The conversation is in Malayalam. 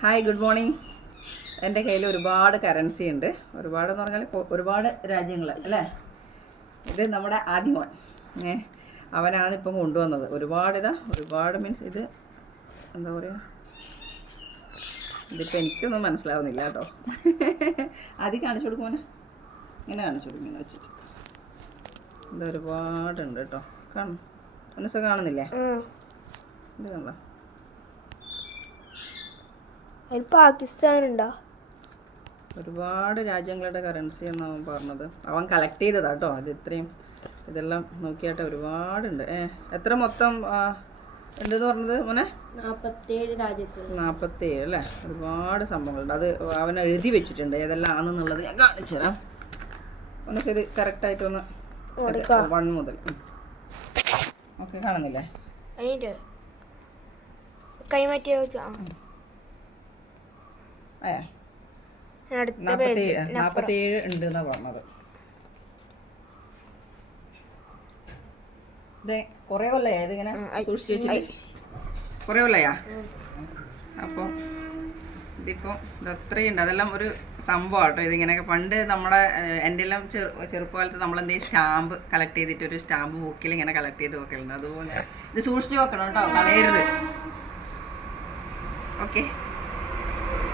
Hi, good morning. എൻ്റെ കയ്യിൽ ഒരുപാട് കറൻസി ഉണ്ട്. ഒരുപാടെന്ന് പറഞ്ഞാൽ ഒരുപാട് രാജ്യങ്ങൾ അല്ലേ. ഇത് നമ്മുടെ ആദ്യമോൻ, അവനാണ് ഇപ്പം കൊണ്ടുവന്നത്. ഒരുപാട് മീൻസ് ഇത് എന്താ പറയുക, ഇതിപ്പോൾ എനിക്കൊന്നും മനസ്സിലാവുന്നില്ല കേട്ടോ. ആദ്യം കാണിച്ചു കൊടുക്കുമോനെ, ഇങ്ങനെ കാണിച്ചു കൊടുക്കും, ഇങ്ങനെ വെച്ചിട്ട്. ഇത് ഒരുപാടുണ്ട് കേട്ടോ. കാണും മനസ്സ് കാണുന്നില്ലേ? ഇത് കണ്ടോ? പാകിസ്ഥാനുണ്ടോ? ഒരുപാട് രാജ്യങ്ങളുടെ കറൻസി എന്നാണ് അവൻ പറഞ്ഞത്. അവൻ കളക്ട് ചെയ്തതാ കേട്ടോ. ഇതെല്ലാം നോക്കിയാട്ടെ, ഒരുപാടുണ്ട്. എത്ര മൊത്തം ഉണ്ടെന്ന് പറഞ്ഞത് മോനെ? 47 രാജ്യത്ത്. 47 അല്ലേ. ഒരുപാട് സംഭവങ്ങളുണ്ട്. അത് അവൻ എഴുതി വെച്ചിട്ടുണ്ട് ഏതെല്ലാം ആണെന്നുള്ളത്. ഞാൻ കാണിച്ചു തരാം. മനസ്സ് ഇത് കറക്റ്റായിട്ടൊന്ന് 1 മുതൽ ഓക്കെ കാണുന്നില്ലേ? കൈമാറ്റിയ 47 ഉണ്ട് എന്നാ പറഞ്ഞത്. ഇതേ കുറേ കൊല്ലയാ ഇതിങ്ങനെ സൂക്ഷിച്ചു വെച്ചിട്ട്? കുറേ കൊല്ലയാ? അപ്പോൾ ഇതിപ്പോൾ ഇതത്രയുണ്ട്. അതെല്ലാം ഒരു സംഭവം കേട്ടോ. ഇതിങ്ങനെയൊക്കെ പണ്ട് നമ്മുടെ എൻ്റെ എല്ലാം ചെറുപ്പകാലത്ത് നമ്മളെന്തെങ്കിലും സ്റ്റാമ്പ് കളക്ട് ചെയ്തിട്ട് ഒരു സ്റ്റാമ്പ് ബുക്കിൽ ഇങ്ങനെ കളക്ട് ചെയ്ത് വെക്കലുണ്ട്. അതുപോലെ ഇത് സൂക്ഷിച്ച് വെക്കണം കേട്ടോ, കളയരുത്. ഓക്കെ.